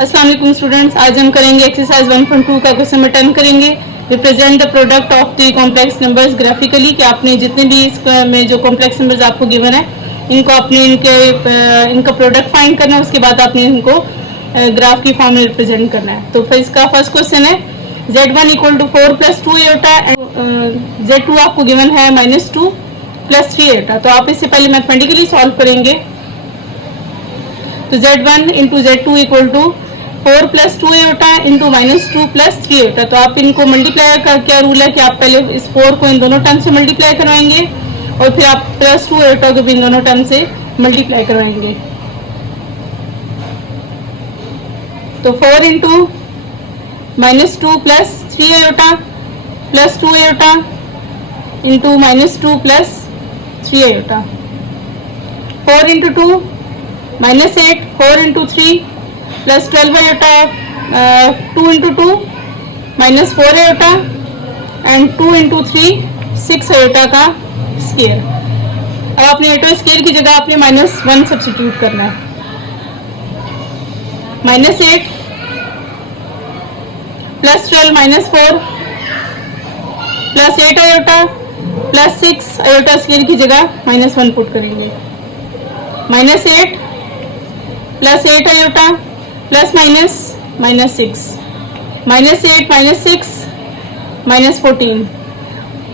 अस्सलाम वालेकुम स्टूडेंट्स, आज हम करेंगे एक्सरसाइज 1.2 का क्वेश्चन नंबर 10 करेंगे। Represent the product of the complex numbers graphically, कि आपने जितने भी इसमें जो कॉम्प्लेक्स नंबर्स आपको गिवन है इनको आपने इनका प्रोडक्ट फाइंड करना है। उसके बाद आपने इनको ग्राफ की फॉर्म में रिप्रेजेंट करना है। तो फिर इसका फर्स्ट क्वेश्चन है z1 equal to 4 plus 2 Etah, z2 आपको गिवन है -2 प्लस 3 एटा। तो आप इससे पहले मैथमेटिकली सॉल्व करेंगे। तो z1 into z2 equal to 4 plus 2 Etah into -2 plus 3 एटा। तो आप इनको मल्टीप्लाई का क्या रूल है कि आप पहले इस 4 को इन दोनों टर्म से मल्टीप्लाई करवाएंगे और फिर आप प्लस 2 एटा को भी इन दोनों टर्म से मल्टीप्लाई करवाएंगे। तो 4 into -2 plus 3 Etah plus 2 Etah into -2 plus 3 Etah. 4 into 2 -8, 4 into 3 plus 12 Etah, 2 into 2 -4 Etah and 2 into 3 6 एटा का स्केयर। अब आपने एटा स्केयर की जगह आपने -1 सब्स्टिट्यूट करना है। -8 plus 12 -4 plus 8 iota plus 6 iota square की जगह -1 पुट करेंगे। -8 plus 8 iota plus -6 -8 -6 -14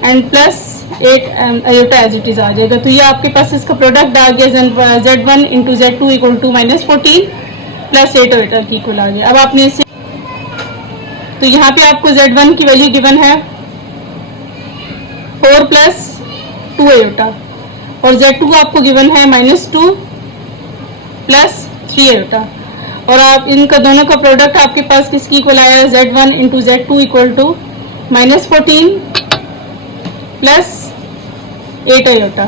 and plus 8 iota as it is आ जाएगा। तो ये आपके पास इसका प्रोडक्ट आ गया z1 into z2 equal to -14 plus 8 iota की इक्वल आ गया। अब आपने इसे, तो यहाँ पे आपको z1 की वैल्यू गिवन है 4 प्लस 2 आयोटा और z2 आपको गिवन है -2 प्लस 3 आयोटा। और आप इनका दोनों का प्रोडक्ट आपके पास किसकी इक्वल आया है z1 into z2 equal to -14 plus 8 iota.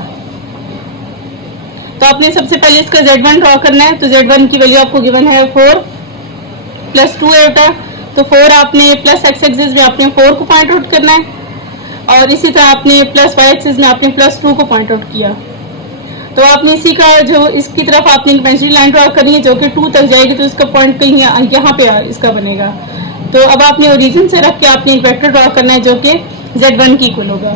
तो आपने सबसे पहले इसका z1 ड्रॉ करना है। तो z1 की वैल्यू आपको गिवन है 4 प्लस 2 आयोटा। तो 4 आपने प्लस x एक्सिस में आपने 4 को पॉइंट आउट करना है और इसी तरह आपने प्लस y एक्सिस में आपने प्लस 2 को पॉइंट आउट किया। तो आपने इसी का जो इसकी तरफ आपने इमेजिनरी लाइन ड्रॉ करनी है जो कि 2 तक जाएगी। तो इसका पॉइंट कहीं यहाँ पे इसका बनेगा। तो अब आपने ओरिजिन से रख के आपने एक वेक्टर ड्रॉ करना है जो कि z1 की इक्वल होगा।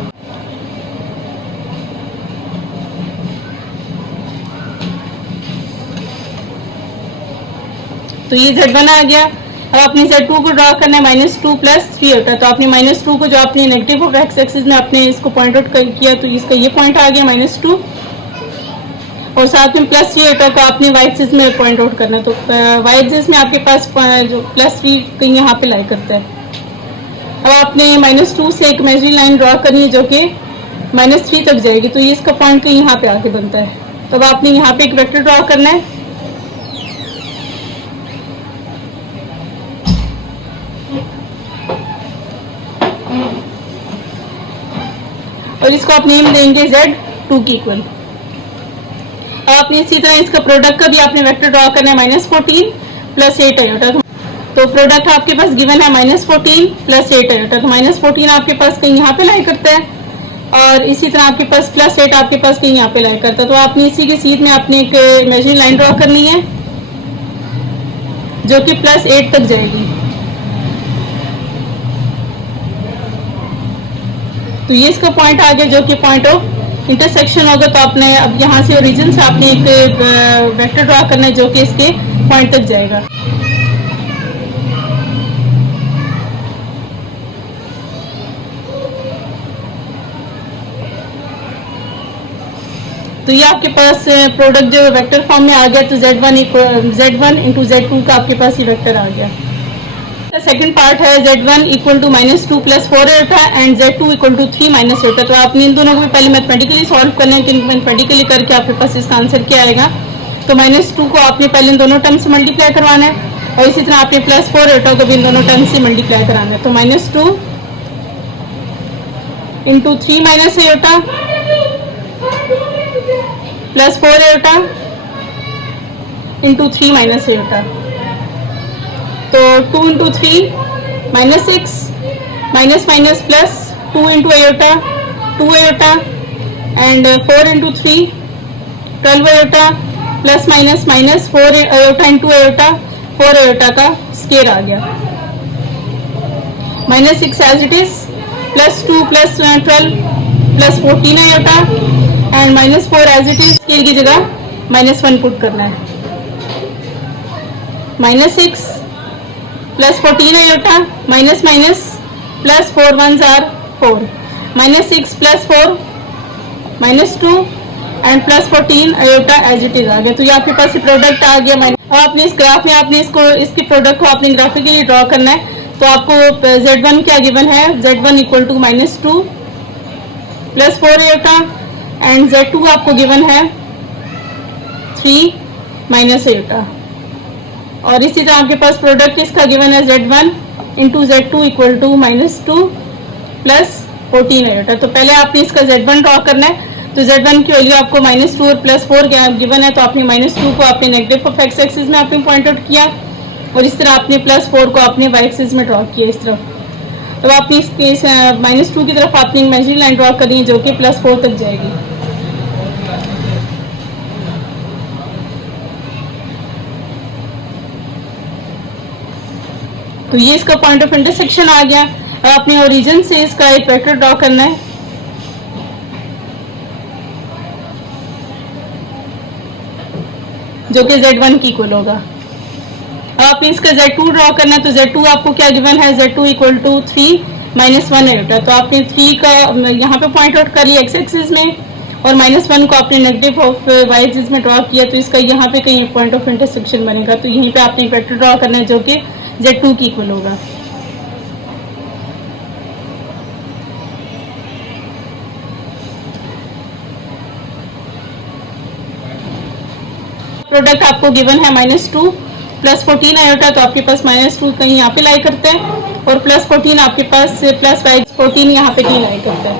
तो ये z1 आ गया। अब आपने z2 को ड्रॉ करना है -2 प्लस 3 एटा। तो आपने -2 को जो आपने नेगेटिव ऑफ x एक्सिस में आपने इसको पॉइंट आउट किया तो इसका ये पॉइंट आ गया -2 और साथ में प्लस 3 एटा को आपने y एक्सिस में पॉइंट आउट करना है। तो y एक्सिस में आपके पास जो प्लस 3 कहीं यहाँ पे लाई करता है। अब आपने -2 से एक इमेजिनरी लाइन ड्रॉ करनी है जो कि -3 तक जाएगी। तो ये इसका पॉइंट कहीं यहाँ पे आके बनता है। तो अब आपने यहाँ पे एक वेक्टर ड्रॉ करना है। और इसको आप नेम देंगे z2 की इक्वल। और आपने इसी तरह इसका प्रोडक्ट का भी आपने वेक्टर ड्रॉ करना है -14 प्लस 8 आयोटा। तो प्रोडक्ट आपके पास गिवन है -14 प्लस 8 आयोटा। तो -14 आपके पास कहीं यहाँ पे लाई करता है और इसी तरह आपके पास प्लस 8 आपके पास कहीं यहाँ पे लाई करता है। तो आपने इसी के सीध में आपने एक इमेजिनरी लाइन ड्रॉ करनी है जो कि प्लस 8 तक जाएगी। तो ये इसका पॉइंट आ गया जो कि पॉइंट ऑफ इंटरसेक्शन होगा। तो आपने अब यहाँ से ओरिजिन से आपने एक वेक्टर ड्रॉ करना है जो कि इसके पॉइंट तक जाएगा। तो ये आपके पास प्रोडक्ट जो वेक्टर फॉर्म में आ गया। तो z1 इंटू z2 का आपके पास ये वेक्टर आ गया। सेकंड पार्ट है z1 equal to -2 plus 4 Etah and z2 equal to 3 minus iota. तो आपने इन दोनों को पहले मैथमेटिकली सॉल्व करना है कि मैथमेटिकली करके आपके पास इसका आंसर क्या आएगा। तो -2 को आपने पहले इन दोनों टर्म से मल्टीप्लाई करवाना है और इसी तरह आपने प्लस 4 एटा को भी इन दोनों टर्म से मल्टीप्लाई कराना है। तो -2 इंटू 3 माइनस एटा प्लस 4 एटा इंटू 3 माइनस एटा। तो 2 into 3 -6 minus minus plus 2 into iota 2 iota and 4 into 3 12 iota plus minus minus 4 iota into iota 4 iota का स्केयर आ गया। -6 as it is, +2 +12 +14 iota and -4 as it is, square की जगह -1 put करना है। -6 +14 iota, minus minus +4 1s are 4, -6 +4 -2 and +14 iota as it is आ गया। तो ये आपके पास प्रोडक्ट आ गया। अब आपने इस ग्राफ में आपने इसकी प्रोडक्ट को आपने ग्राफिकली ड्रॉ करना है। तो आपको Z1 क्या गिवन है, Z1 equal to -2 +4 iota and Z2 आपको गिवन है 3 माइनस आयोटा। और इसी तरह आपके पास प्रोडक्ट इसका गिवन है Z1 into Z2 equal to -2 +14 iota. तो पहले आपने इसका Z1 ड्रॉ करना है। तो Z1 की वैल्यू आपको -2 और +4 गिवन है, तो आपने -2 को आपने नेगेटिव ऑफ एक्स एक्सिस में आपने पॉइंट आउट किया और इस तरह आपने +4 को आपने वाई एक्सिस में ड्रॉ किया इस तरफ। तो आपने इसके -2 की तरफ आपने इमेजिनरी लाइन ड्रॉ करनी है जो कि +4 तक जाएगी। तो ये इसका पॉइंट ऑफ इंटरसेक्शन आ गया। अब आपने ओरिजिन से इसका एक वेक्टर ड्रॉ करना है जो कि Z1 की इक्वल होगा। अब आपने इसका Z2 ड्रॉ करना है। तो Z2 आपको क्या गिवन है, Z2 इक्वल टू 3 -1 आयोटा। तो आपने 3 का यहाँ पे पॉइंट आउट कर लिया एक्स एक्सिस में और -1 को आपने नेगेटिव ऑफ वाई एक्सिस में ड्रॉ किया। तो इसका यहाँ पे कहीं पॉइंट ऑफ इंटरसेक्शन बनेगा। तो यहीं पे आपने एक वेक्टर ड्रॉ करना है जो कि Z2 की इक्वल होगा। प्रोडक्ट आपको गिवन है -2 +14 आयोटा। तो आपके पास -2 कहीं यहाँ पे लाई करते हैं और +14 आपके पास +14 यहाँ पे कहीं लाई करता है।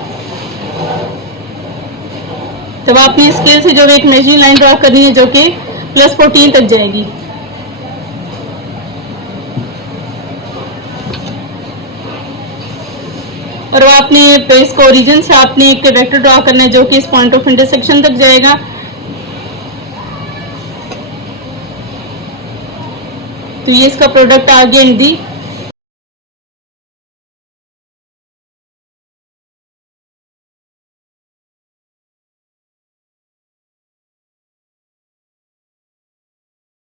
तब आपने स्केल से जो एक इमेजिनरी लाइन ड्रॉ करनी है जो कि +14 तक जाएगी। और वो आपने इसको ओरिजिन से आपने एक वेक्टर ड्रॉ करना है जो कि इस पॉइंट ऑफ इंटरसेक्शन तक जाएगा। तो ये इसका प्रोडक्ट आ गया इन दी